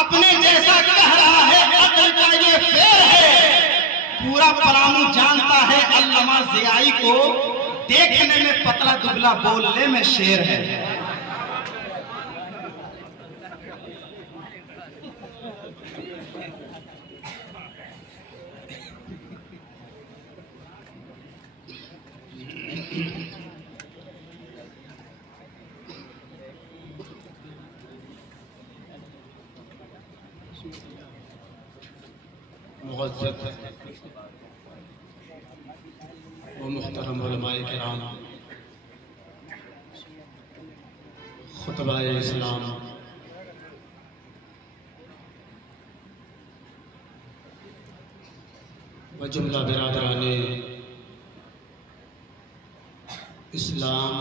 अपने जैसा कह रहा है अक्ल का ये फेर है, पूरा परामू जानता है अल्लामा ज़ियाई को, देखने में पतला दुबला बोलने में शेर है। मुअज़्ज़ज़ व मुहतरम उलमाए किराम, खुतबाए इस्लाम, व जुमला बिरादराने इस्लाम,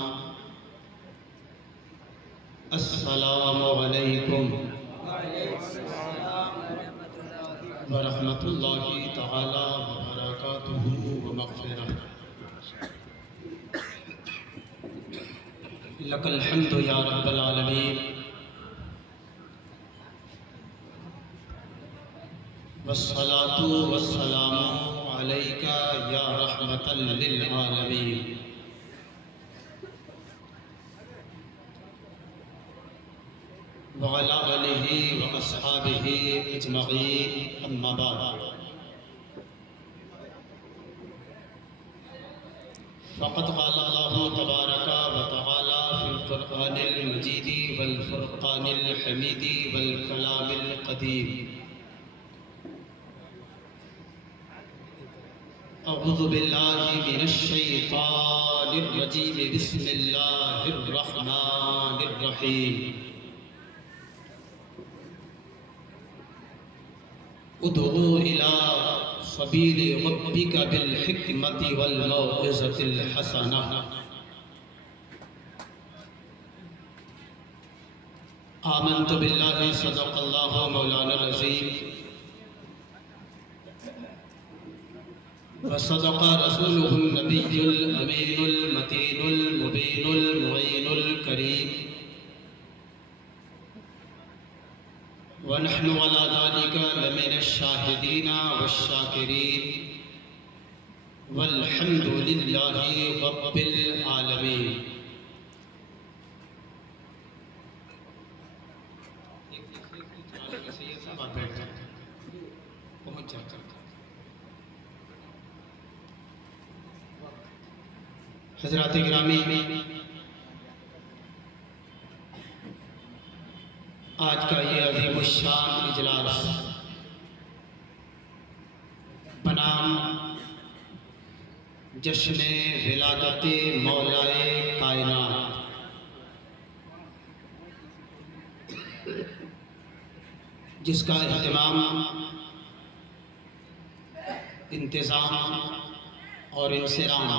अस्सलामु अलैकुम व रहमतुल्लाहि तआला व बरकातुहू व मग़फ़िरह। लकल हम्दु या रब्बल आलमीन वस्सलातु वस्सलामु अलैका या रहमतल लिल आलमीन। व अला आलिहि व अस्हाबिहि अजमईन, अम्मा बाद। फ़क़द क़ाल अल्लाहु तबारक व तआला फ़िल क़ुरआनिल मजीद वल फ़ुरक़ानिल हमीद वल कलामिल क़दीम। अऊज़ु बिल्लाहि मिनश शैतानिर रजीम, बिस्मिल्लाहिर रहमानिर रहीम। उदू इला सबील रब्बिका बिल हिकमति वल मौइज़तिल हसना। आमन्तु बिल्लाहि सदक़ल्लाहु मौलाना अज़ीम व सदक़ रसूलुहुन नबियुल अमीनुल मतीनुल मुबीनुल मुईनुल करीम। व नहनु अला ज़ालिका लमिनश शाहिदीन वश्शाकिरीन वल्हम्दुलिल्लाहि रब्बिल आलमीन। हज़रात गिरामी, आज का ये अज़ीमुश्शान इजलास बनाम जश्न विलादत मौलाए कायनात, जिसका अहतमाम, इंतज़ाम और इंसिराम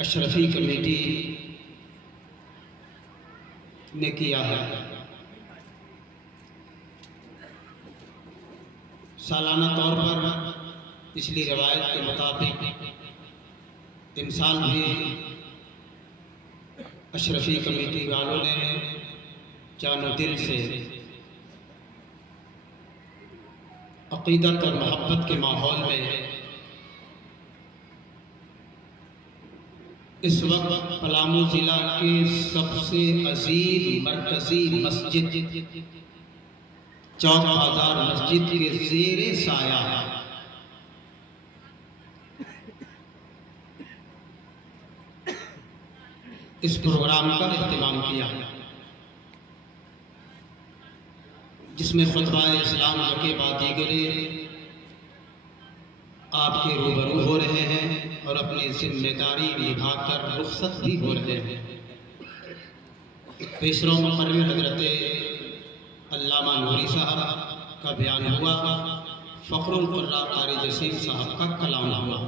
अशरफी कमेटी ने किया है। सालाना तौर पर पिछली रवायत के मुताबिक इस साल भी अशरफी कमेटी वालों ने जानो दिल से अक़ीदत और मोहब्बत के माहौल में इस वक्त पलामू ज़िला के सबसे अजीम मरकज़ी मस्जिद चौक बाजार मस्जिद के ज़ेरे साया इस प्रोग्राम का एहतमाम किया, जिसमें खुतबाए इस्लाम के बाद दीगरे आपके रूबरू हो रहे हैं और अपनी जिम्मेदारी निभाकर रुखसत भी हो रहे हैं। पेशरो मुक़र्रिर हज़रत अल्लामा नूरी साहब का बयान हुआ, फ़ख्रुल क़ुर्रा क़ारी जसीम साहब का कलाम हुआ।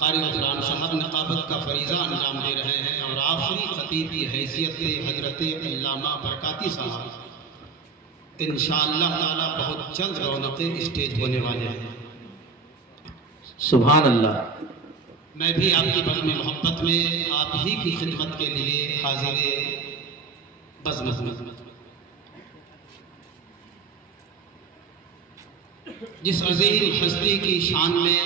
क़ारी उस्मान साहब निक़ाबत का फ़रीज़ा अंजाम दे रहे हैं और आखिरी ख़तीब की हैसियत हज़रत अल्लामा बरकाती साहब इंशाअल्लाह ताला बहुत जल्द रौनक़ स्टेज होने वाले हैं। सुभान अल्लाह। मैं भी आपकी बज़्म मोहब्बत में आप ही की खिदमत के लिए हाजिर बस जिस अजीम हस्ती की शान में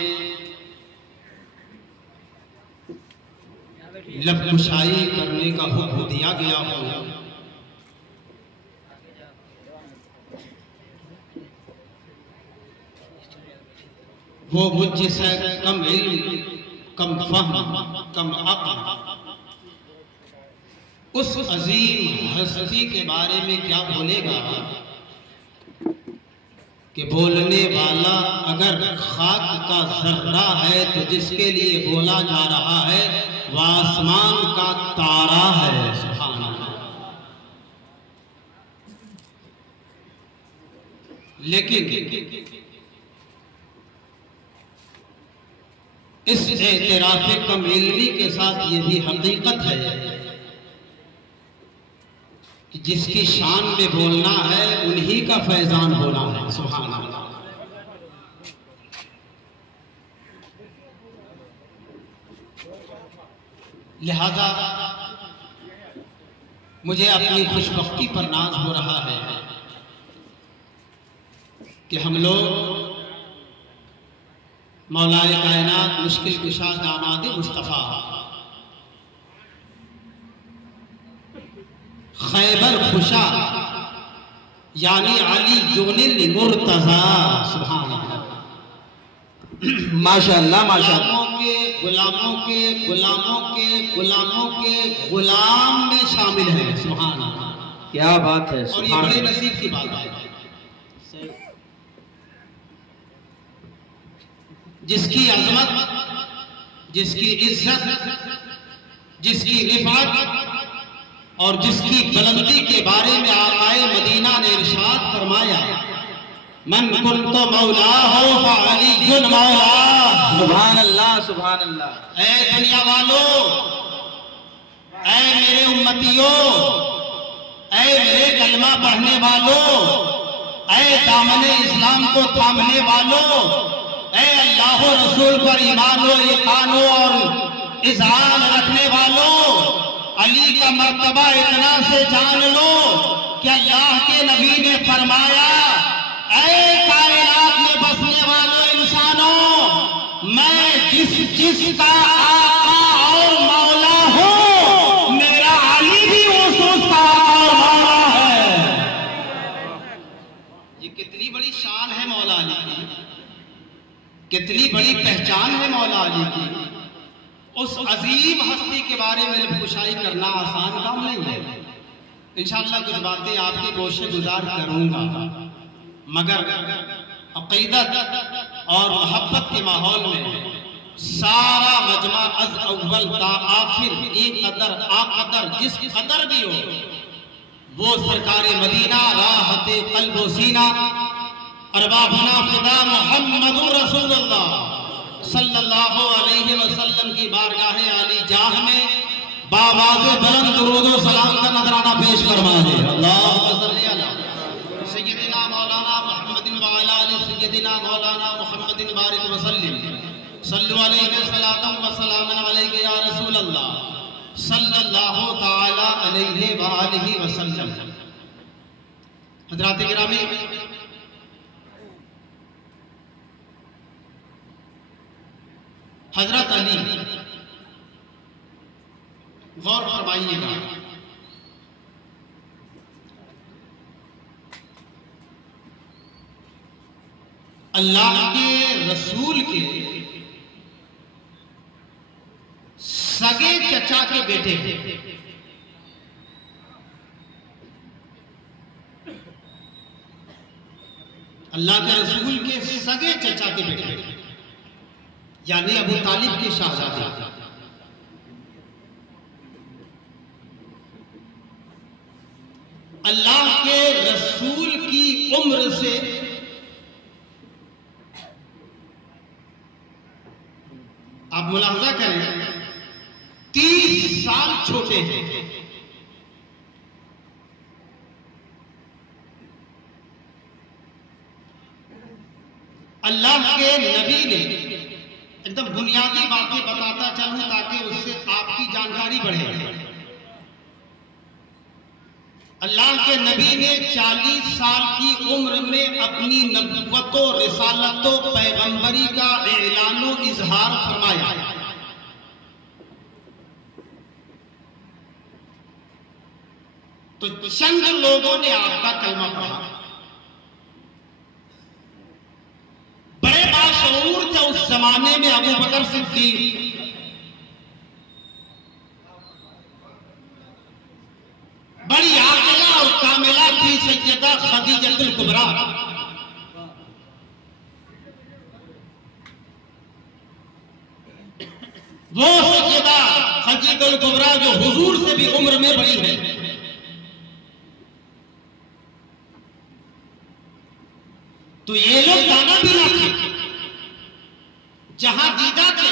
लफ्ज़ करने का हुक्म दिया गया हो, वो मुझ जैसा कम इल्म, कम फहम, कम अक्ल उस अजीम हस्ती के बारे में क्या बोलेगा कि बोलने वाला अगर खाक का जर्रा है तो जिसके लिए बोला जा रहा है वह आसमान का तारा है। सुभान अल्लाह। लेकिन इस एतराफ़ कमीली के साथ ये भी हकीकत है कि जिसकी शान में बोलना है उन्हीं का फैजान होना है। सुभान अल्लाह। लिहाजा मुझे अपनी खुशबख्ती पर नाज हो रहा है कि हम लोग मौलाए कायनात मुश्किल कुशा दामाद मुस्तफ़ा खैबर खुशा यानी अली जोनिल मुर्तज़ा सुभान अल्लाह माशाअल्लाह माशाअल्लाह गुलामों के गुलाम में शामिल है। सुभान अल्लाह। क्या बात है। और ये बड़े नसीब की बात है जिसकी अज़मत, जिसकी इज्जत, जिसकी रिफ़ात और जिसकी बुलंदी के बारे में आक़ाए मदीना ने इरशाद फरमाया, मन कुन्तो मौला हो फअलीयुन मौला। सुभान अल्लाह सुभान अल्लाह। ऐ दुनिया वालों, ऐ मेरे उम्मतियों, ऐ मेरे कलमा पढ़ने वालों, ऐ दामने इस्लाम को थामने वालों, ऐ अल्लाह रसूल पर ईमान व इक़ान और इज़हार रखने वालों, अली का मर्तबा इतना से जान लो कि अल्लाह के नबी ने फरमाया, ऐ कायनात में बसने वालों इंसानों, मैं जिसका आका और मौला हूँ, मेरा अली भी उसका आका और मौला है। ये कितनी बड़ी शान है मौला अली की, कितनी बड़ी पहचान है मौला अली की। उस अजीम हस्ती के बारे में लफ्ज़ करना आसान काम नहीं है। इंशाअल्लाह कुछ बातें आपकी गोशे गुजार करूंगा, मगर अक़ीदत और मोहब्बत के माहौल में सारा मजमा अज़ अव्वल ता आखिर एक कदर आकदर जिस कदर भी हो वो सरकार मदीना राहते क़ल्ब व सीना अरबाबना फ़िदा मुहम्मदुर रसूलुल्लाह सल्लल्लाहु अलैहि वसल्लम की बारगाह आली जाह में बावाज़े बुलंद दुरूद व सलाम का नजराना पेश फरमा दे। अल्लाहुम्मा सल्ली अला सय्यदिना मौलाना मुहम्मदिन व अला आलि सय्यदिना मौलाना मुहम्मदिन बारिक व सल्लिम सल्लु अलैहि सलातम व सलामन अलैका या रसूल अल्लाह सल्लल्लाहु तआला अलैहि व आलिहि वसल्लम। हज़रात गिरामी, हजरत अली, गौर फरमाइएगा, अल्लाह के रसूल के सगे चचा के बेटे हैं। अल्लाह के रसूल के सगे चचा के बेटे यानी अबू तालिब के शहजादे। अल्लाह के रसूल की उम्र से आप मुलाहजा करें 30 साल छोटे हैं। अल्लाह के नबी ने एकदम बुनियादी बातें बताता चलूं ताकि उससे आपकी जानकारी बढ़े। अल्लाह के नबी ने 40 साल की उम्र में अपनी नबुव्वतो, रिसालतो, पैगंबरी का ऐलानो इजहार फरमाया। तो चंद लोगों ने आपका कलमा पढ़ा, बड़े बाशऊर थे उस जमाने में अबू बकर सिद्दीक, बड़ी आकिला और कामिला थी सैयदा खदीजतुल कुबरा। वो सैयदा खदीजतुल कुबरा जो हुजूर से भी उम्र में बड़ी है। तो ये लोग जाना भी ना थे, जहां दीदा थे,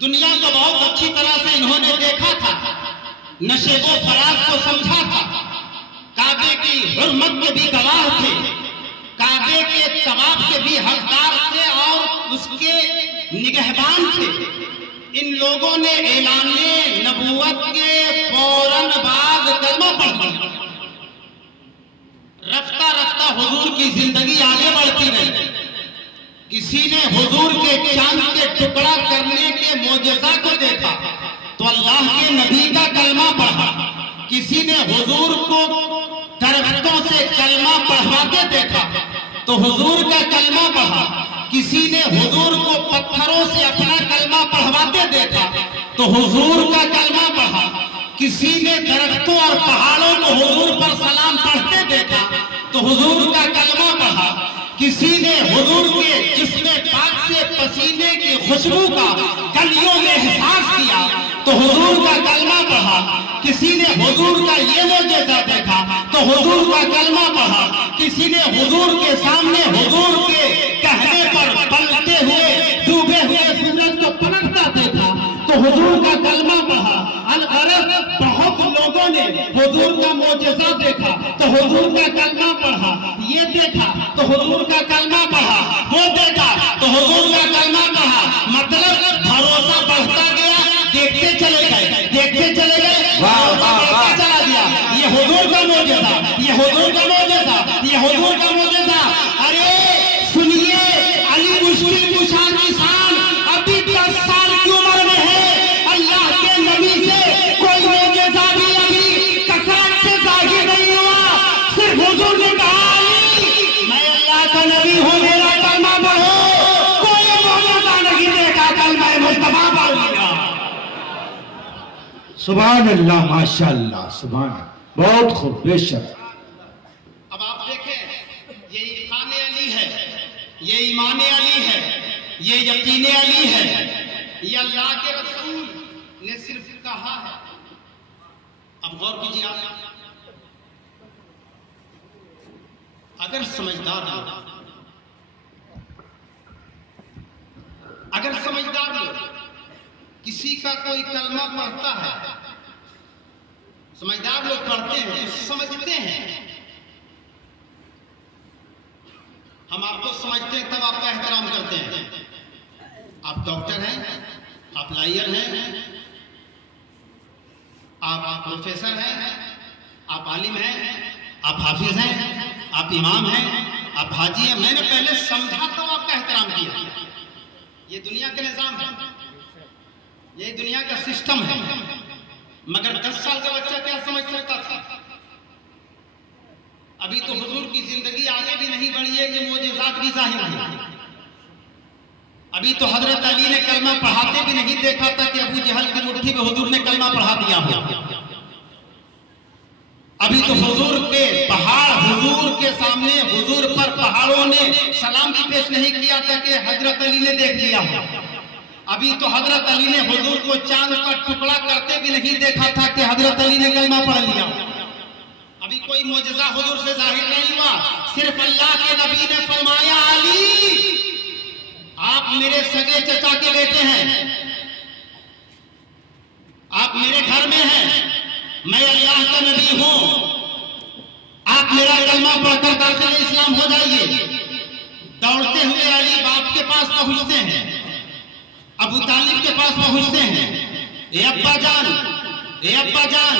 दुनिया को बहुत अच्छी तरह से इन्होंने देखा था, नशेबो फराज को समझा था, काबे की हुर्मत के भी गवाह थे, काबे के तवाफ के भी हकदार थे और उसके निगहबान थे। इन लोगों ने ऐलाने नबूवत के फौरन बाद कलमा पढ़ लिया। रफ्ता रफ्ता हुजूर की जिंदगी आगे बढ़ती रही। किसी ने हुजूर के चांद के टुकड़ा करने के मोजज़ा को देखा तो अल्लाह के नबी का कलमा पढ़ा। किसी ने हुजूर को दरख्तों से कलमा पढ़वाते देखा तो हुजूर का कलमा पढ़ा। किसी ने हुजूर को पत्थरों से अपना कलमा पढ़वाते देखा तो हुजूर का कलमा पढ़ा। किसी ने दरख्तों और पहाड़ों को हुजूर पर सलाम पढ़ते देखा तो हुजूर का कलमा पढ़ा। किसी ने हुजूर के जिस्म पाक से पसीने की खुशबू का गलियों में एहसास किया तो हुजूर का कलमा पढ़ा। किसी ने हुजूर का ये मोजज़ा देखा तो हुजूर का कलमा पढ़ा। किसी ने हुजूर के सामने हुजूर के कहने पर पलटते हुए डूबे हुए सूरज को पलटता देखा तो हुजूर का कलमा पढ़ा। अल-गरज़ बहुत लोगों ने हुजूर का मोजज़ा देखा तो हुजूर का कलमा पढ़ा। ये देखा तो हुजूर का कलमा पढ़ा, वो देखा तो हुजूर का कलमा पढ़ा। मतलब भरोसा बढ़ता गया, देखते चले गए, देखते चले गए, भरोसा बढ़ता चला गया। ये हुजूर का मोजज़ा, ये हुजूर का मोजज़ा, ये हुजूर का मोजज़ा। अरे सुनिए, अली मुश्किल कुशा की शान अभी 10 साल की उम्र में है। अल्लाह के नबी से कोई मोजज़ा भी अभी कसरत से जाहिर नहीं हुआ। सिर्फ हुजूर ने कहा, मैं अल्लाह का नबी हूँ, मेरा कलमा पढ़ो। कोई मोजज़ा नहीं देखा, कल मैं मुस्तफा पढ़ लिया। सुभान अल्लाह, माशाअल्लाह, सुभान, बहुत खूब, बेशक। अब आप देखें, ये ईमान अली है, ये ईमान अली है, ये यकीन अली है। ये अल्लाह के रसूल ने सिर्फ कहा है। अब गौर कीजिए, आप अगर समझदार लोग किसी का कोई कलमा पढ़ता है, समझदार लोग पढ़ते हैं, समझते हैं। हम आपको समझते हैं तब आपका एहतराम करते हैं। आप डॉक्टर हैं, आप लॉयर हैं, आप प्रोफेसर हैं, आप आलिम हैं, आप हाफिज हैं, आप इमाम हैं, आप हाजी हैं। मैंने पहले समझा तो आपका एहतराम किया। ये दुनिया का निजाम है, ये दुनिया का सिस्टम है। मगर 10 साल का बच्चा क्या समझ सकता था? अभी तो हुजूर की जिंदगी आगे भी नहीं बढ़ी है कि मोजज़ात भी जाहिर हैं। अभी तो हजरत अली ने कलमा पढ़ाते भी नहीं देखा था कि अबू जहल की मुट्ठी में हुजूर ने कलमा पढ़ा दिया हो। अभी तो हुजूर के पहाड़, हुजूर के सामने हुजूर पर पहाड़ों ने सलाम भी पेश नहीं किया था कि हजरत अली ने देख लिया हो। अभी तो हजरत अली ने हुजूर को चांद का टुकड़ा करते भी नहीं देखा था कि हजरत अली ने कलमा पढ़ लिया। अभी कोई मोजज़ा हुजूर से जाहिर नहीं हुआ। सिर्फ अल्लाह के नबी ने फरमाया, अली आप मेरे सगे चचा के बेटे हैं, आप मेरे घर में हैं, मैं अल्लाह का नबी हूं, आप मेरा कलमा पढ़कर दाखिल इस्लाम हो जाइए। दौड़ते हुए अली बाप के पास पहुंचते हैं, अबू तालिब के पास पहुंचते हैं। ए अब्बा जान, ए अब्बा जान,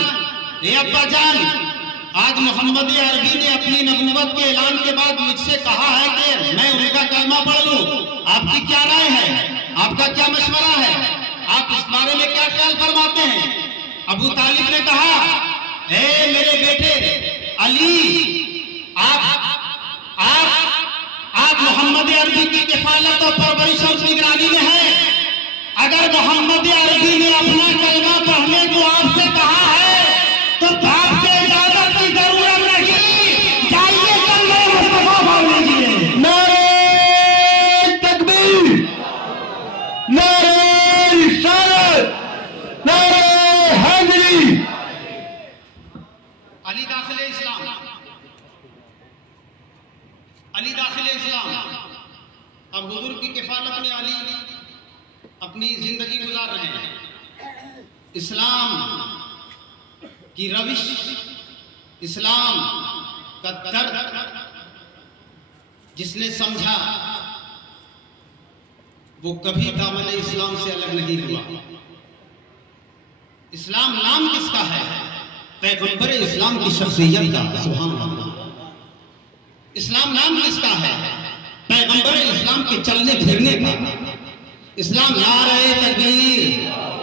ए अब्बा जान, आज मोहम्मद अरबी ने अपनी नबूवत के ऐलान के बाद मुझसे कहा है कि मैं उनका कलमा पढ़ लूं। आपकी क्या राय है, आपका क्या मशवरा है, आप इस बारे में क्या ख्याल फरमाते हैं? अबू तालिब ने कहा, ए मेरे बेटे अली, आप मोहम्मद अरबी की किफालत और परवरिश और निगरानी में है। अगर मोहम्मद अरबी ने अपना कलमा पढ़ने को आपसे कहा है तो बाप से इजाजत की जरूरत नहीं, जाइए कलमा मुस्तफा पढ़ लीजिए। नारे तकबीर, नारे रिसालत, नारे हैदरी। अली दाखिले इस्लाम, अली दाखिले इस्लाम। अब हुजूर की किफालत में अली अपनी जिंदगी गुजार रहे हैं। इस्लाम की रविश, इस्लाम का दर्द जिसने समझा वो कभी दामन इस्लाम से अलग नहीं हुआ। इस्लाम नाम किसका है? पैगंबर इस्लाम की शख्सियत का। सुभान अल्लाह। इस्लाम नाम किसका है? पैगंबर इस्लाम के चलने फिरने का। इस्लाम नारे तकबीर,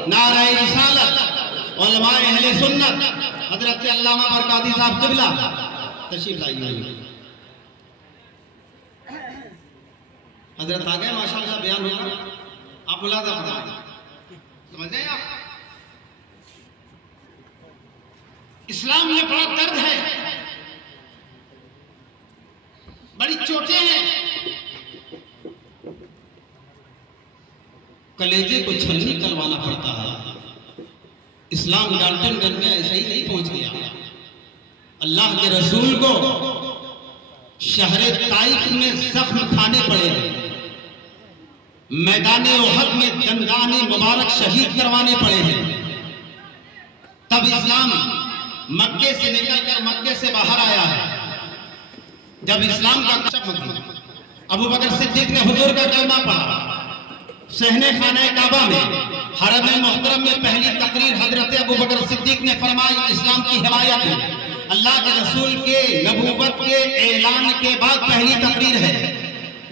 नारे रिसालत, उलमाए अहले सुन्नत, हजरत अल्लामा बरकाती साहब क़िबला तशरीफ लाइए। हजरत आ गए, माशाअल्लाह बयान होगा, आप मुलाज़ा फरमाइए। समझ गए आप? इस्लाम में बड़ा दर्द है, बड़ी चोटें हैं। कलेजे को छलनी करवाना पड़ता है। इस्लाम डाल्टनगंज में ऐसे ही नहीं पहुंच गया। अल्लाह के रसूल को शहरे ताइफ में जख्म खाने पड़े, मैदान उहद में दंदाने मुबारक शहीद करवाने पड़े हैं। तब इस्लाम मक्के से निकलकर मक्के से बाहर आया है। जब इस्लाम का अबू बकर सिद्दीक ने हुजूर का कलमा पढ़ा, सहने खाने काबा में हरम मोहतरम में पहली तकरीर हजरत अबू बकर सिद्दीक ने फरमाई, इस्लाम की हिमायत में। अल्लाह के रसूल के नबूवत के ऐलान के बाद पहली तकरीर है।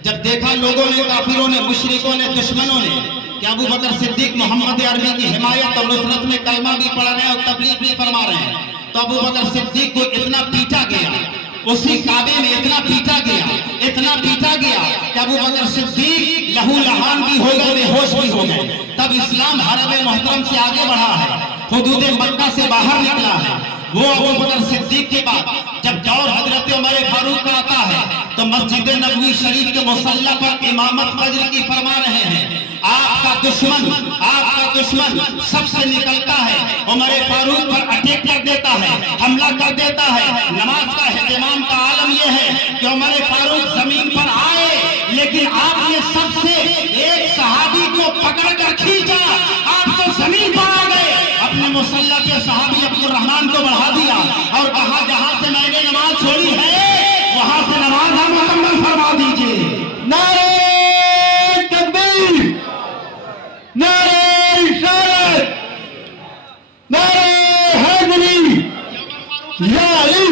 जब देखा लोगों ने, काफिरों ने, मुशरिकों ने, दुश्मनों ने कि अबू बकर सिद्दीक मोहम्मद अरबी की हिमायत और नुसरत में कलमा भी पढ़ रहे हैं और तबलीग भी फरमा रहे हैं, तो अबू बकर सिद्दीक को इतना पीटा गया, उसी काबे में इतना पीटा गया, इतना पीटा गया कि अबू बकर सिद्दीक लहू लहान भी हो गए, बेहोश भी हो गए। तब इस्लाम हरम मोहतरम से आगे बढ़ा है, हुदूद मक्का से बाहर निकला है। वो अबू बकर सिद्दीक के बाद जब दौर हजरत उमर फारूक का आता है तो मस्जिद नबवी शरीफ के मुसल्ला पर इमामत फज्र की फरमा रहे हैं। आपका दुश्मन सबसे निकलता है, उमर फारूक पर अटैक कर देता है, हमला कर देता है। नमाज का एहतमाम का आलम यह है कि उमर फारूक जमीन पर आए, लेकिन आपने सबसे एक सहाबी को पकड़ कर खींचा, आप तो जमीन पर आ गए। अपने मुसल्ला पे सहाबी अब्दुल रहमान को बढ़ा दिया और कहा, जहां से मैंने नमाज छोड़ी है वहां से नमाज हम मुकम्मल फरमा दीजिए। नारे तकबीर, नारे रिसालत, नारे हैदरी, या अली।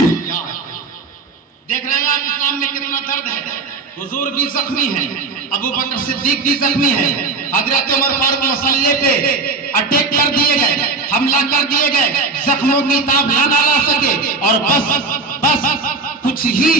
देख रहे हैं आप इस्लाम में कितना दर्द है। हुजूर भी जख्मी है, अबू बकर सिद्दीक भी जख्मी है। हजरत उमर फारूक मसल्ले पे अटैक कर दिए गए, हमला कर दिए गए, जख्मों की ताब ना डाला सके और बस कुछ ही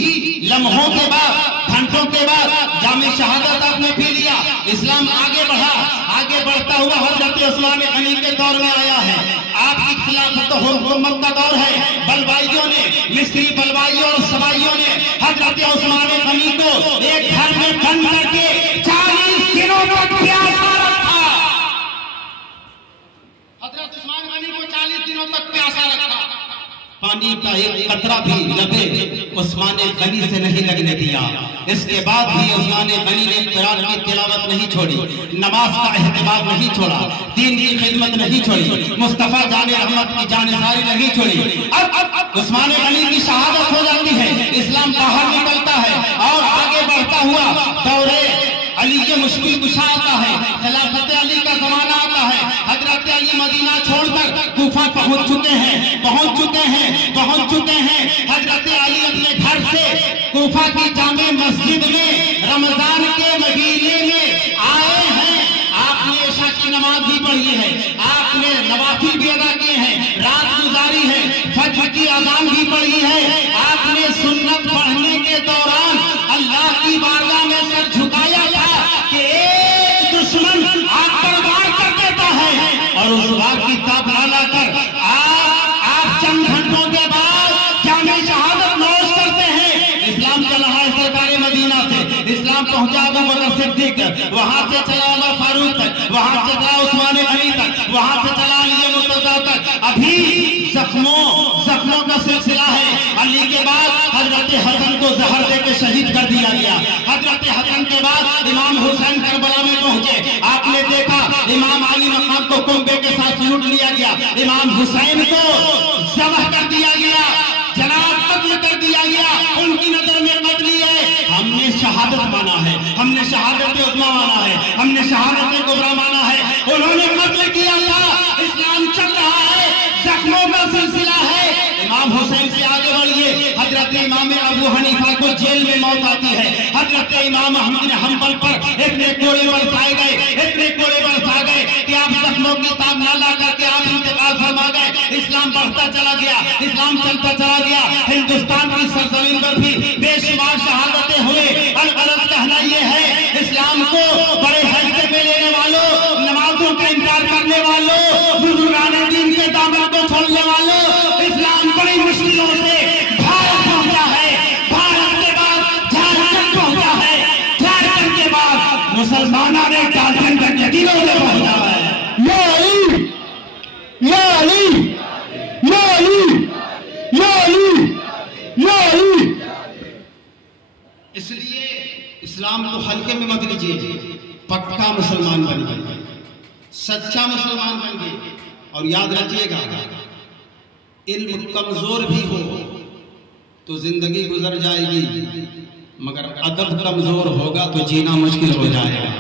लम्हों के बाद, घंटों के बाद जामे शहादत आपने पी लिया। इस्लाम आगे बढ़ा, आगे बढ़ता हुआ हजरत उस्मान गनी के दौर में आया है। आपकी खिलाफत हुकूमत का दौर है। बलवाइयों ने, मिस्री बलवाइयों और सवाइयों ने हजरत उस्मान गनी को एक घर में बंद करके 40 दिनों तक प्यासा रखा। हजरत उस्मान गनी को 40 दिनों तक प्यासा रखा। पानी का एक कतरा भी लबे उस्मान गनी से नहीं लगने दिया। इसके बाद भी उस्मान गनी ने कुरान की तिलावत नहीं छोड़ी, नमाज का एहतमाम नहीं छोड़ा, दीन की खिदमत नहीं छोड़ी, मुस्तफा जाने रहमत की जानिसारी नहीं छोड़ी। अब उस्मान गनी की शहादत हो जाती है, इस्लाम बाहर निकलता है और आगे बढ़ता हुआ दौरे अली के मुश्किल कुशा आता है, खिलाफत अली का जमाना आता है। हजरत अली मदीना छोड़कर कूफा पहुंच चुके हैं। मस्जिद में रमजान के महीने में आए हैं, आपने इशा की नमाज भी पढ़ी है, आपने नवाफिल भी अदा किए हैं, रात गुजारी है, फज्र की अज़ान भी पढ़ी है, आपने सुन्नत पढ़ने के दौरान अल्लाह की बारगाह में सर झुकाया था कि एक दुश्मन आप पर वार कर देता है और उस वार की ताब ना लाकर आप चंद घंटों के बाद जामे शहादत नौश करते हैं। इस्लाम चला है सरकार मदीना से, इस्लाम पहुंचा अबू बकर सिद्दीक तक, वहां से चला उमर फारूक तक, वहां से चला उस्मान गनी तक, वहां से चला अली मुर्तजा तक। अभी जख्मों का सिलसिला है। अली के बाद हजरत हसन को जहर देकर शहीद कर दिया गया। हजरत हसन के बाद इमाम हुसैन करबला में पहुंचे। आपने देखा इमाम अली मकाम को कुंबे के साथ लूट लिया गया, इमाम हुसैन को ज़बह कर दिया गया, जनाब कत्ल कर दिया गया, उनकी नजर में कत्ल है। हमने शहादत माना है, हमने शहादत उज़्मा माना है, हमने शहादत कुबरा माना है। उन्होंने कत्ल किया था, इस्लाम चल रहा है, जख्मों का सिलसिला है। इमाम हुसैन से आगे बढ़िए, हजरत इमाम अबू हनीफा को जेल में मौत आती है। हजरत इमाम अहमद हंबल पर इतने कोड़े बरसाए गए, इतने कोड़े बरसा गए कि आप जख्मों की ताब ना ला करके आप इंतकाल फरमा गए। इस्लाम बढ़ता चला गया, इस्लाम चलता चला गया। हिंदुस्तान की सरजमीन पर भी बेशुमार शहादतें हुए। अलग कहना यह है, इस्लाम को बड़े हल्के में लेने वालों, नमाजों का इनकार करने वालों, बुजुर्गाने दीन के दामन को छोड़ने वालों, इस्लाम बड़ी मुश्किलों से भारत पहुंचा है। भारत के बाद झारखंड पहुंचा है, झारखंड के बाद मुसलमानों ने झारखंड तक यकीनों से पहुंचा है। या अली, या अली, या अली, या अली, या अली। इसलिए इस्लाम को हल्के में मत लीजिए, पक्का मुसलमान बन गए, सच्चा मुसलमान बन गए। और याद रखिएगा, इल्म कमजोर भी हो तो जिंदगी गुजर जाएगी, मगर अदब कमजोर होगा तो जीना मुश्किल हो जाएगा।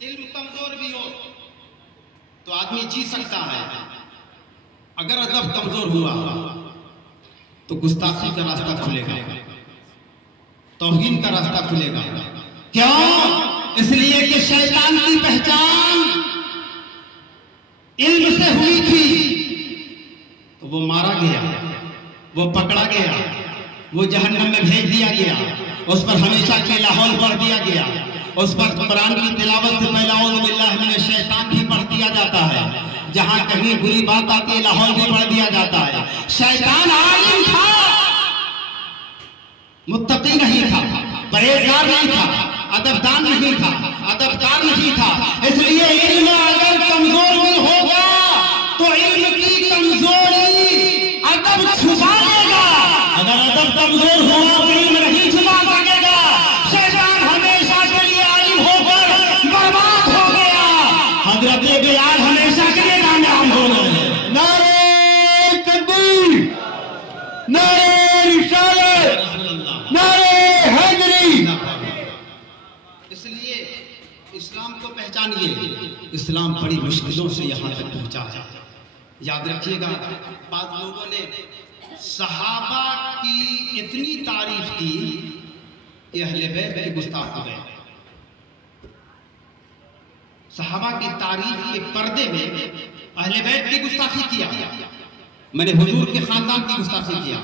इल्म कमजोर भी हो तो आदमी जी सकता है, अगर अदब कमजोर हुआ तो गुस्ताखी का रास्ता खुलेगा, तौहीन का रास्ता खुलेगा। क्यों? इसलिए कि शैतान की पहचान इल्म से हुई थी, तो वो मारा गया, वो पकड़ा गया, वो जहन्नम में भेज दिया गया, उस पर हमेशा के लाहौल पढ़ दिया गया, उस पर कुरान की तिलावत से पहले औज़ु बिल्लाहि मिनश शैतान भी पढ़ दिया जाता है। जहां कहीं बुरी बात आती है लाहौल भी पढ़ दिया जाता है। शैतान आलिम था, मुत्तकी नहीं था, परहेजगार नहीं था, अदबदान नहीं था, अदबदार नहीं था। इसलिए इल्म अगर कमजोर भी होगा तो इल्म की कमजोरी अदब छुपा लेगा। अगर अदब कमजोर हुआ तो इल्म नहीं छुपा सकेगा। शैतान हमेशा के लिए आलिम होकर बर्बाद हो गया, हजरत बिलाल हमेशा के लिए नाकाम हो गए। नारे तकबीर, नारे रिसालत, नारे हैदरी। इसलिए इस्लाम को पहचानिए, इस्लाम बड़ी मुश्किलों से यहाँ तक पहुँचा है। याद रखिएगा, बाद लोगों ने सहाबा की इतनी तारीफ की कि अहले बैत के गुस्ताख हो गए। सहाबा की तारीफ के पर्दे में अहले बैत की गुस्ताखी किया, मैंने हुजूर के खानदान की गुस्ताखी किया।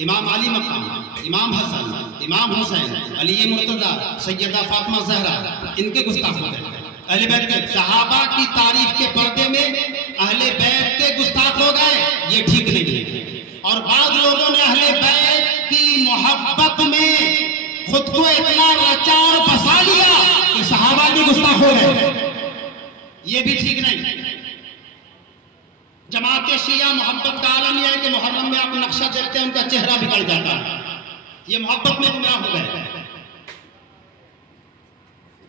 इमाम अली मकाम, इमाम हसन, इमाम हुसैन, अली मुर्तजा, सैयदा फातिमा ज़हरा, इनके गुस्ताख हो गए। अहले बैत के सहाबा की तारीफ के पर्दे में अहले बैत के गुस्ताख हो गए, ये ठीक नहीं है। और बाद लोगों ने अहले बैत की मोहब्बत में खुद को इतना रचा और बसा लिया कि सहाबा के गुस्ताख हो गए, ये भी ठीक नहीं। जमात शिया मोहब्बत का आलम यह है कि मुहर्रम में आप नक्शा देखते हैं, उनका चेहरा बिगड़ जाता है। ये मोहब्बत में गुमराह हो गए,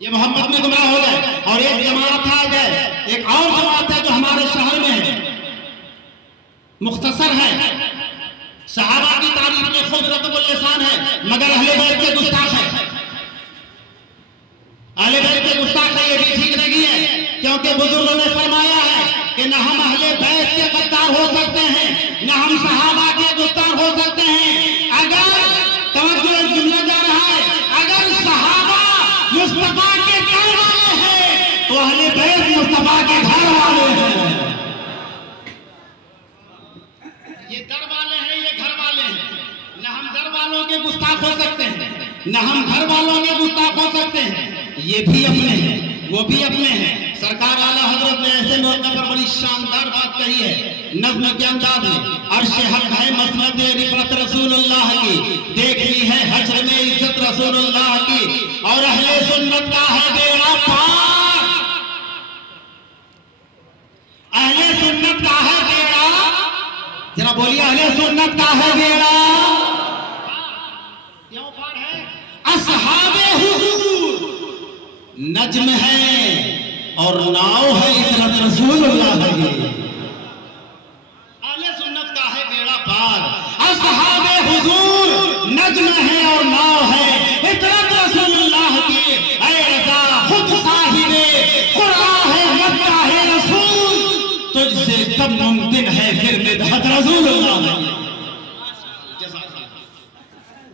ये मोहब्बत में गुमराह हो गए। और एक जमात आ गए, एक और जमात है जो हमारे शहर में है, मुख्तसर है, सहाबा की तारीफ में खुद रतबुल लिसान है, मगर अहले बैत के गुस्ताख है। अहले बैत के गुस्ताख है, ये भी ठीक नहीं है, क्योंकि बुजुर्गों ने फरमाया है कि न हम अहले बैत के गद्दार हो सकते हैं, न हम सहाबा के गुस्ताख हो सकते हैं। अगर मुस्तफा के घर वाले हैं। ये दर वाले हैं, ये घर वाले हैं। न हम दर वालों के गुस्ताख हो सकते हैं, न हम घर वालों के गुस्ताख हो सकते हैं। ये भी अपने हैं, वो भी अपने हैं। सरकार आला हजरत ने ऐसे मौके पर बड़ी शानदार बात कही है नज़्म के अंदाज में। अर्श हक है मसनद रिफत रसूलुल्लाह की, देखनी है हश्र में इज्जत रसूलुल्लाह की, और अहले सुन्नत का है बेड़ा पार। अहले सुन्नत का है बेड़ा, जरा बोलिए, अहले सुन्नत का है बेड़ा क्यों पार है? असहाबे हुजूर नज्म है और नाव है इज्जत रसूलुल्लाह की। अहले सुन्नत का है बेड़ा पार, असहाबे हुजूर नज्म है और नाव है इज्जत रसूलुल्लाह की। ऐ रज़ा खुद साहिबे कुरान है मक्का है रसूल, तुझसे कब मुमकिन है फिर मिदहत रसूलुल्लाह,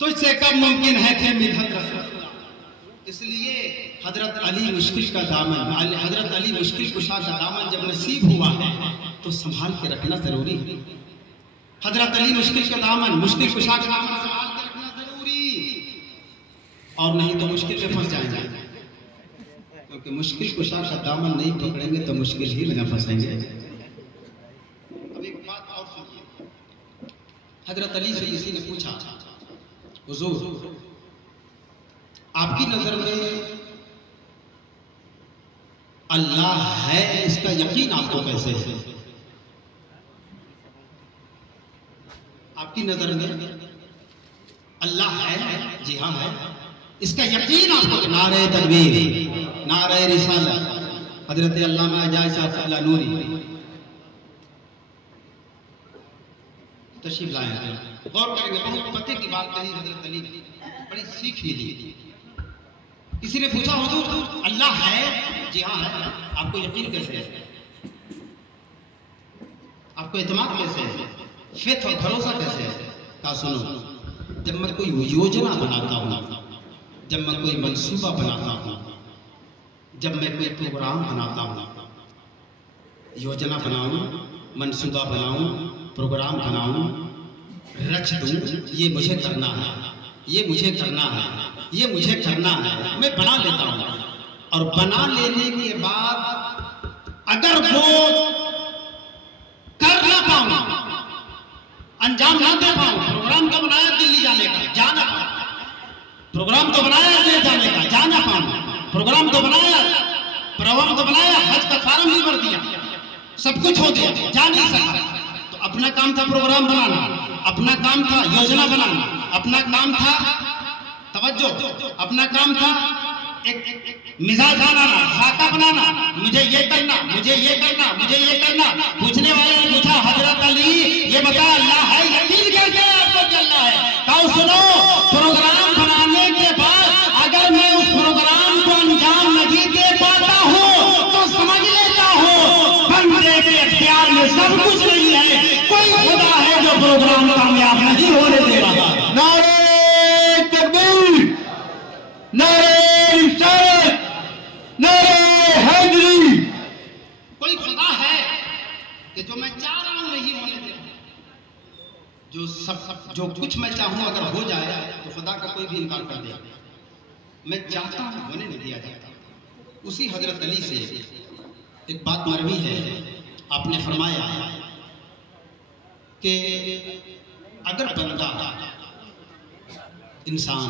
तुझसे कब मुमकिन है फिर मिदहत रसूलुल्लाह। इसलिए हजरत अली मुश्किल का दामन, हजरत अली मुश्किल कुशा का दामन जब नसीब हुआ है तो संभाल के रखना जरूरी है। हजरत अली मुश्किल का दामन, मुश्किल कुशा का दामन संभाल के रखना जरूरी, और नहीं तो मुश्किल में फंस जाएंगे। क्योंकि मुश्किल कुशा का दामन नहीं पकड़ेंगे तो मुश्किल ही में फंसेंगे। अब एक बात और सुनिए, हजरत अली से किसी ने पूछा, हुजूर आपकी नजर में अल्लाह है, इसका यकीन आपको कैसे है? आपकी नजर में अल्लाह है? जी हाँ है। इसका यकीन आपको? नारे तकबीर, नारे रिसालत। हजरत अल्लामा अजाज साहब नूरी तशरीफ लाए हैं, गौर करेंगे। बहुत पते की बात कही हजरत अली ने, बड़ी सीख मिली। किसी ने पूछा, हुजूर अल्लाह है? जी हाँ है। आपको यकीन कैसे है? आपको इत्मीनान कैसे है? फेथ और भरोसा कैसे है? कहा सुनो, जब मैं कोई योजना बनाता हूँ, जब मैं कोई मंसूबा बनाता हूँ, जब मैं कोई प्रोग्राम बनाता हूँ, योजना बनाऊं, मंसूबा बनाऊं, प्रोग्राम बनाऊं, रच दूं, ये मुझे करना है, ये मुझे करना है, ये मुझे करना है, मैं बना लेता हूं। और बना लेने के बाद अगर वो कर ना पाऊं, अंजाम ना दे पाऊं, प्रोग्राम तो बनाया दिल्ली जाने का, जा ना पाऊं, प्रोग्राम तो बनाया दिल्ली जाने का, जा ना पाऊं, प्रोग्राम तो बनाया हज का फार्म ही भर दिया, सब कुछ हो गया, जा नहीं सकता। तो अपना काम था प्रोग्राम बनाना, अपना काम था योजना बनाना, अपना काम था तवज्जो, अपना काम था एक मिजाज बनाना, खाका बनाना, मुझे ये करना, मुझे ये करना, मुझे ये करना। पूछने वाले ने पूछा, हजरत अली ये बता अल्लाह है, यकीन कैसे आपको कि अल्लाह है? कहो सुनो, प्रोग्राम बनाने के बाद अगर मैं उस प्रोग्राम को अंजाम नहीं दे पाता हूँ तो समझ लेता हूँ बंदे के इख्तियार में सब कुछ नहीं है, कोई खुदा है जो प्रोग्राम कामयाब नहीं होने दे रहा। नारे तकबीर, नारे रिसालत, नारे हैदरी। कोई खुदा है कि जो मैं चाह रहा हूं नहीं होने दे रहा, जो कुछ मैं चाहूं अगर हो जाए तो खुदा का कोई भी इनकार कर दे। मैं चाहता हूं होने नहीं दिया जाता। उसी हजरत अली से एक बात मरवी है, आपने फरमाया कि अगर बंदा इंसान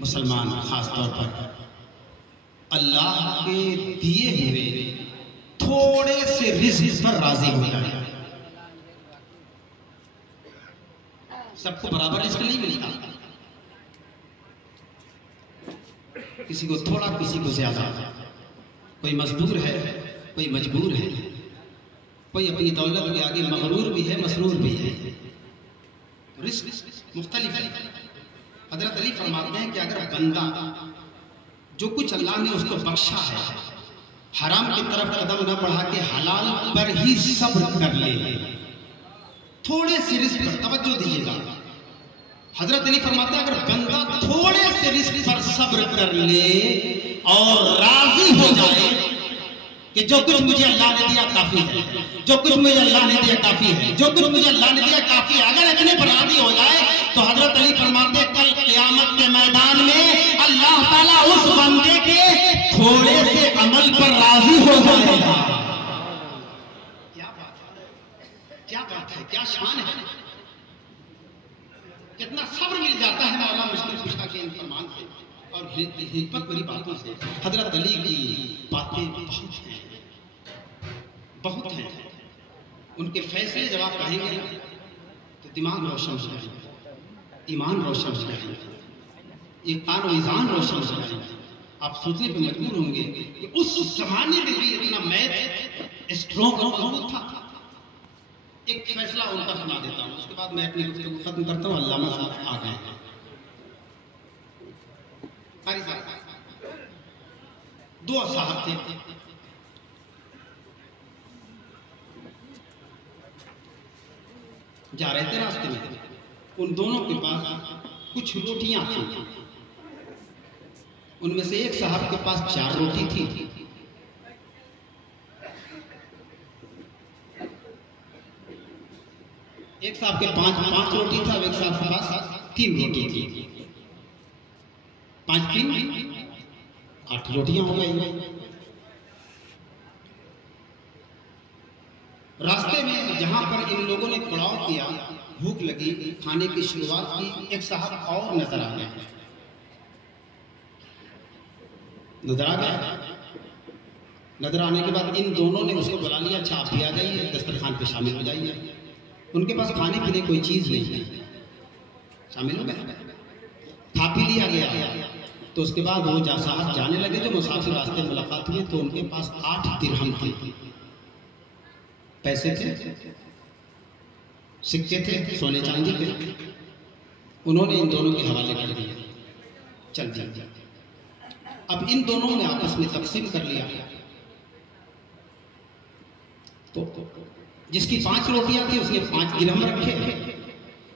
मुसलमान खास तौर पर अल्लाह के दिए हुए थोड़े से रिज़्क़ पर राजी हो जाए, सबको बराबर रिज़्क़ नहीं मिलता, किसी को थोड़ा, किसी को ज्यादा, कोई मजदूर है, कोई मजबूर है, कोई अपनी दौलत के आगे मगरूर भी है, मसरूर भी है, रिज़्क़ मुख्तलिफ है। हजरत अली फरमाते हैं कि अगर बंदा जो कुछ अल्लाह ने उसको बख्शा है, हराम की तरफ कदम न बढ़ा के हलाल पर ही सब्र कर ले, थोड़े से रिस्क पर तवज्जो दीजिएगा। हजरत अली फरमाते हैं अगर बंदा थोड़े से रिस्क पर सब्र कर ले और राजी हो जाए कि जो कुछ मुझे अल्लाह ने दिया काफी है, जो कुछ मुझे अल्लाह ने दिया काफी है, जो कुछ मुझे अल्लाह ने दिया काफी है। अगर इतने पर राजी हो जाए तो हजरत अली फरमाते कल क़यामत के मैदान में अल्लाह ताला उस बंदे के थोड़े से अमल पर राजी हो जाएगा। क्या बात है, क्या बात है, क्या शान है। कितना सब्र मिल जाता है मौला मुश्किल कुशा के इन फरमान से और हिकमत भरी बातों से। हजरत अली की बातें बहुत हैं। उनके फैसले जब आप कहेंगे ना तो दिमाग रोशन हो जाएगा, ईमान रोशन हो जाएगा, इक़ान और ईज़ान रोशन हो जाएगा। आप सोचने पर मजबूर होंगे कि उस जमाने में भी इतना मैथ स्ट्रॉन्ग और मजबूत था। एक फैसला उनका सुना देता हूँ, उसके बाद मैं अपनी गुफ्तगू खत्म करता हूँ। अल्लामा साहब आ गए हैं। दो साहब थे, जा रहे थे रास्ते में, उन दोनों के पास कुछ रोटियां थी। उनमें से एक साहब के पास 4 रोटी थी, एक साहब के 5 रोटी था, एक साहब के पास 3 रोटी थी। 5 3 8 रोटियां हो गई। रास्ते में जहां पर इन लोगों ने पड़ाव किया, भूख लगी, खाने की शुरुआत की, एक साहब और नजर आ गया। नजर आने के बाद इन दोनों ने उसको बुला लिया, अच्छा आप भी आ जाइए, दस्तरखान पे शामिल हो जाइए। उनके पास खाने पीने कोई चीज नहीं थी, शामिल हो गए, खा पी लिया गया। तो उसके बाद वो साहब जाने लगे, जो मुसाफिर रास्ते में मुलाकात हुई तो उनके पास 8 दिरहम थे, पैसे थे, सिक्के थे, सोने चांदी थे। उन्होंने इन दोनों के हवाले कर दिया, चल दिया। अब इन दोनों ने आपस में तकसीम कर लिया। तो जिसकी 5 रोटियां थी उसने 5 दिरहम रखे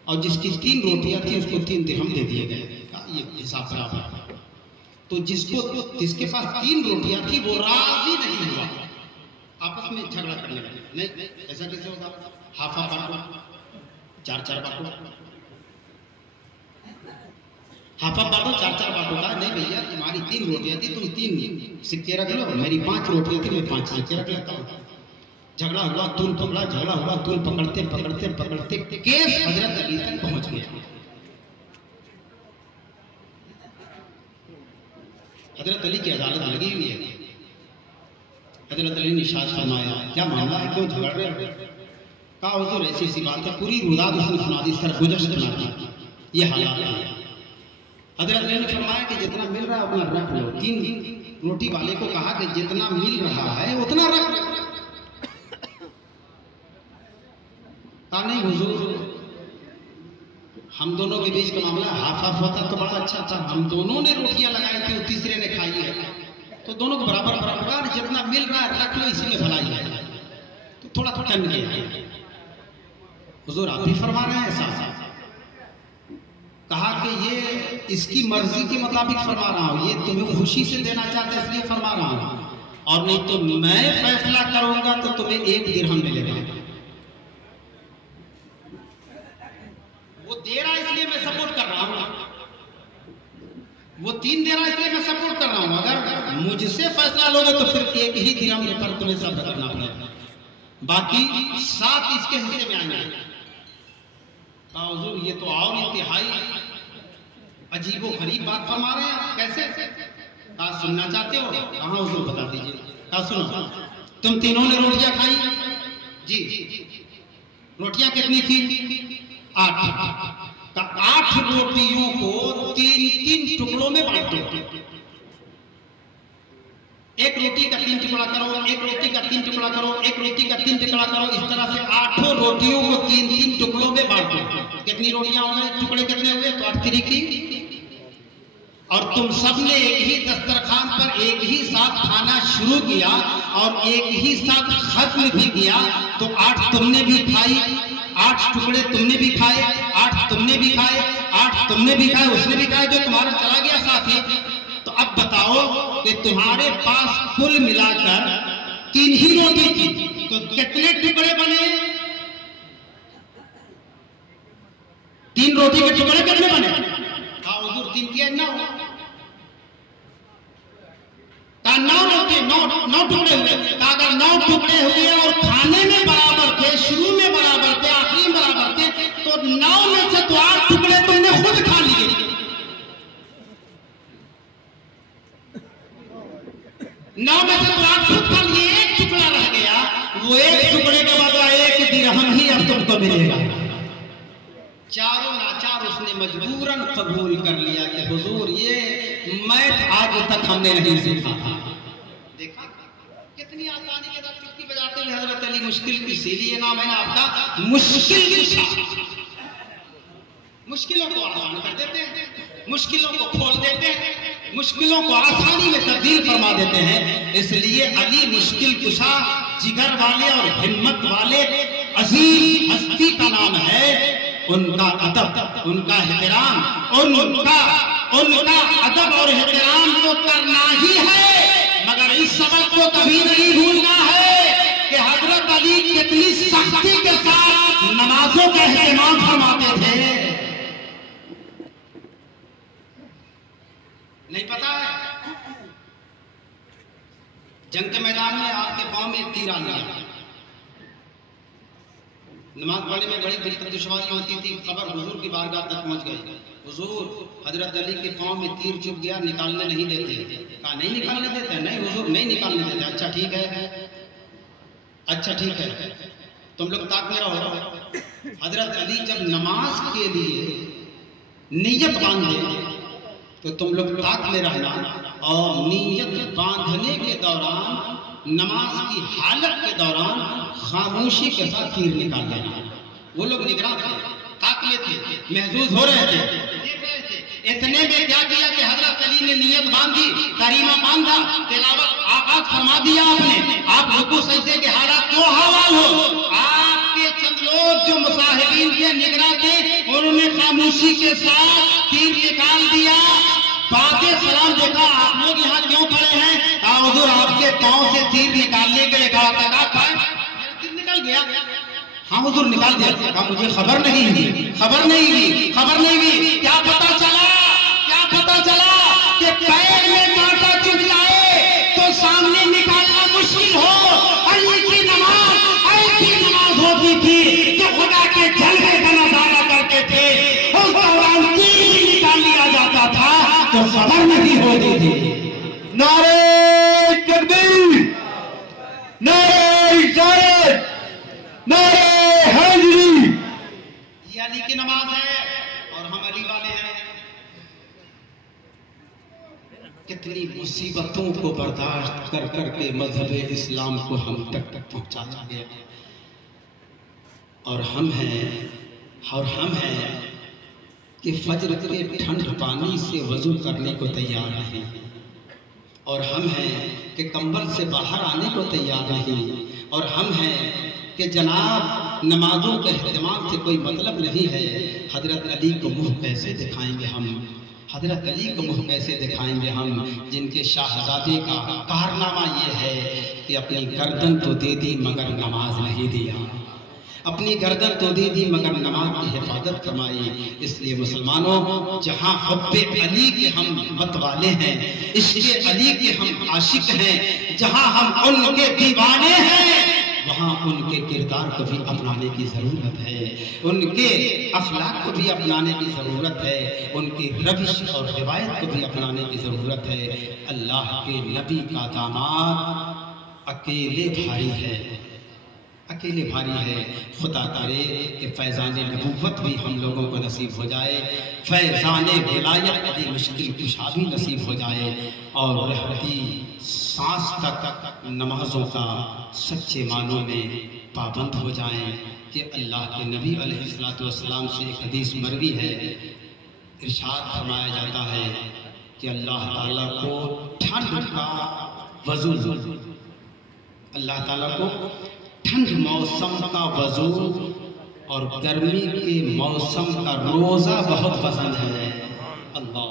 और जिसकी 3 रोटियां थी उसको 3 दिरहम दे दिए गए। ये हिसाब बराबर। तो जिसके पास 3 रोटियां थी वो राजी नहीं हुआ, आपस में झगड़ा करने लगे। नहीं ऐसा कैसे होगा, हाफा बांटो, 4 बांटो, हाफा बांटो, 4 बांटो का। नहीं भैया तुम्हारी 3 रोटियां थी, तुम 3 सिक्के रख लो, मेरी 5 रोटियां थी, मैं 5 सिक्के रख लेता हूँ। झगड़ा हुआ, तूल पकड़ा, झगड़ा हुआ, तूल पकड़ते पकड़ते पकड़ते केस हजरत अली तक पहुंच गया। हजरत अली की अदालत लगी हुई है। हजरत अली ने इरशाद फरमाया, क्या मामला है, क्यों झगड़ रहे हो? कहा हुजूर ऐसी ऐसी बात है। पूरी रुदात उसने सुना दी, सरगुजश सुना दी, ये हालात है। हजरत अली ने फरमाया कि जितना मिल रहा है उतना रख लो। 3 रोटी वाले को कहा कि जितना मिल रहा है उतना रख लो। कहा नहीं हुजूर, हम दोनों के बीच का मामला हाफ हाफ होता तो बड़ा अच्छा था। हम दोनों ने रोटियां लगाई थी, तीसरे ने खाई है, तो दोनों को बराबर बराबर जितना मिल रहा है रख लो, इसी में भलाई है। तो थोड़ा थोड़ा कम किया। हुजूर आप भी फरमा रहे हैं ऐसा? कहा कि ये इसकी मर्जी के मुताबिक फरमा रहा हूँ, ये तुम्हें खुशी से देना चाहते इसलिए फरमा रहा हूँ, और नहीं तो मैं फैसला करूंगा तो तुम्हें 1 दिरहम मिलेगा। वो दे रहा इसलिए मैं सपोर्ट कर रहा हूं, वो 3 दे रहा इसलिए मैं सपोर्ट कर रहा हूं। अगर मुझसे फैसला लोगे तो फिर 1 ही दिरहम पर तुम्हें सब्र करना पड़ेगा, बाकी 7 इसके हिस्से में आएंगे। हुजूर ये तो और इंतहाई अजीबो गरीब बात फरमा रहे हैं, कैसे? कहा सुनना चाहते हो? कहा हुजूर बता दीजिए। कहा सुनो, तुम तीनों ने रोटियां खाई जी, रोटियां कितनी थी? 8। 8 रोटियों को 3-3 टुकड़ों में बांट दो। 1 रोटी का 3 टुकड़ा करो, 1 रोटी का 3 टुकड़ा करो, 1 रोटी का 3 टुकड़ा करो। इस तरह से 8 रोटियों को 3-3 टुकड़ों में बांट दो। कितनी रोटियां हो गई, टुकड़े कितने हुए? तो 8 3 और तुम सबने एक ही दस्तरखान पर एक ही साथ खाना शुरू किया और एक ही साथ खत्म भी किया। तो 8 तुमने भी खाई, 8 टुकड़े तुमने भी खाए, 8 तुमने भी खाए, 8 तुमने भी खाए, उसने भी खाए, जो तुम्हारा चला गया साथी। तो अब बताओ कि तुम्हारे पास कुल मिलाकर 3 ही रोटी थी, तो कितने टुकड़े बने? 3 रोटी के टुकड़े कितने बने? हाँ हुजूर 3 किया 9, 9 रोटी 9 टुकड़े हुए। अगर 9 टुकड़े हुए और खाने में बराबर थे, शुरू में बराबर थे, आखिरी में बराबर थे, तो 9 में से तो 8 टुकड़े तुमने खुद खा लिए। 9 में से तो 8 खुद खा लिए, 1 टुकड़ा रह गया। वो 1 टुकड़े के बाद 1 दिरहम ही अब तुमको मिलेगा। चारों नाचार उसने मजबूरन कबूल कर लिया कि हुजूर ये मैथ आज तक हमने नहीं सीखा था। देखा कितनी आसानी के साथ चुटकी बजाते हुए हजरत अली मुश्किल, इसीलिए नाम है ना आपका मुश्किल कुशा। मुश्किलों को आसान कर देते हैं, मुश्किलों को खोल देते हैं, मुश्किलों को आसानी में तब्दील फरमा देते हैं। इसलिए अली मुश्किल कुशा, जिगर वाले और हिम्मत वाले अजीम हस्ती का नाम है। उनका अदब, उनका एहतराम, उनका अदब और एहतराम तो करना ही है, मगर इस सबक को कभी नहीं भूलना है कि हजरत अली कितनी सख्ती के साथ नमाजों का एहतमाम फरमाते थे। नहीं पता है? जंग के मैदान में आपके पांव में तीर आ गया, नमाज पढ़ने में बड़ी दिक्कत दुश्वारी होती थी। खबर हुजूर की बारगाह तक पहुंच गई। हुजूर हजरत अली के पांव में तीर चुभ गया, निकालने नहीं देते। कहा नहीं निकालने देते? नहीं हुजूर नहीं निकालने देते। अच्छा ठीक है, अच्छा ठीक है, तुम लोग ताक में रहो। हजरत अली जब नमाज के लिए नीयत बांधे तो तुम लोग ताक में रहना, और नीयत बांधने के दौरान, नमाज की हालत के दौरान खामोशी के साथ तीर निकाल लेना। वो लोग निगरान थे, ताक में थे, महसूस हो रहे थे, देख रहे थे। इतने में क्या किया कि हजरत अली ने नीयत बांधी, करीमा बांधा, तिलावत आगाज फरमा दिया आपने। आप रुकू सजदे के हालात क्यों हवाल हो, आपके चंद लोग जो मुसाहिबीन के निगरान थे, उन्होंने खामोशी के साथ तीर निकाल दिया। बातें सलाम देखा, आप लोग यहाँ क्यों खड़े हैं? हुजूर आपके पांव से तीर निकालने के लिए कहा था। तीर निकल गया। हाँ हुजूर निकाल दिया। कहा मुझे खबर नहीं हुई, खबर नहीं हुई, खबर नहीं हुई। क्या पता चला, क्या पता चला कि पैर में कांटा चुभ जाए तो सामने निकालना मुश्किल हो। अली की नमाज ऐसी नमाज होती थी जो खुदा के जलवे का नजारा करते थे। उस दौरान तीर निकाल लिया जाता था तो खबर नहीं होती थी। नारे तकबीर, नारे इजाजत, नारे हैदरी। ये अली की नमाज है और हम अली वाले हैं। कितनी मुसीबतों को बर्दाश्त कर करके मजहब इस्लाम को हम तक पहुंचाया गया, और हम हैं कि फजर के ठंड पानी से वजू करने को तैयार नहीं, और हम हैं कि कंबल से बाहर आने को तैयार नहीं, और हम हैं कि जनाब नमाजों के एहतमाम से कोई मतलब नहीं है। हजरत अली को मुँह कैसे दिखाएंगे हम, हजरत अली को मुँह कैसे दिखाएंगे हम, जिनके शाहजादे का कारनामा ये है कि अपनी गर्दन तो दे दी मगर नमाज नहीं दिया, अपनी गर्दन तो दे दी मगर नमाज की हिफाजत फरमाई। इसलिए मुसलमानों, जहाँ हुब्बे अली के हम मत वाले हैं, इश्क़े अली के हम आशिक हैं, जहाँ हम उनके दीवाने हैं, वहाँ उनके किरदार को भी अपनाने की ज़रूरत है, उनके अखलाक को भी अपनाने की ज़रूरत है, उनकी रविश और रिवायत को भी अपनाने की ज़रूरत है। अल्लाह के नबी का दामाद अकेले भारी है, अकेले भारी है। खुदा करे कि फैज़ान नबूवत भी हम लोगों को नसीब हो जाए, फैज़ान विलायत की मुश्किल कुशा भी नसीब हो जाए, और रहती सांस तक नमाजों का सच्चे मानों में पाबंद हो जाएं। कि अल्लाह के नबी अलैहिस्सलाम से एक हदीस मरवी है, इरशाद फरमाया जाता है कि अल्लाह ताला को ठंड का वज़ू, अल्लाह ताला को ठंड मौसम का वज़ू और गर्मी के मौसम का रोज़ा बहुत पसंद है। अल्लाह,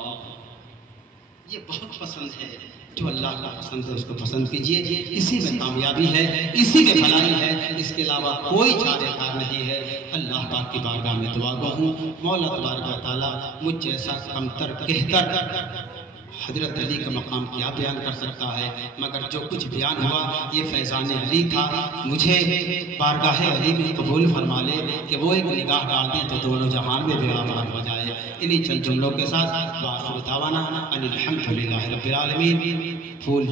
ये बहुत पसंद है। जो अल्लाह का पसंद है उसको पसंद कीजिए, इसी में कामयाबी है, इसी में भलाई है, इसके अलावा कोई चारेकार नहीं है। अल्लाह पाक की बारगाह में दुआ गो हूँ, मौला तबारक व तआला मुझ जैसा कमतर कहतर हजरत अली का मकाम क्या बयान कर सकता है, मगर जो कुछ बयान हुआ ये फैज़ान अली था। मुझे बारगाह अली में कबूल फरमा ले कि वो एक निगाह डाल दें तो दोनों जहान में भी आबाद हो जाए। इन्हीं चंद जुमलों के साथ वाखिर दावाना अनिल हम्दुलिल्लाहि रब्बिल आलमीन। फूल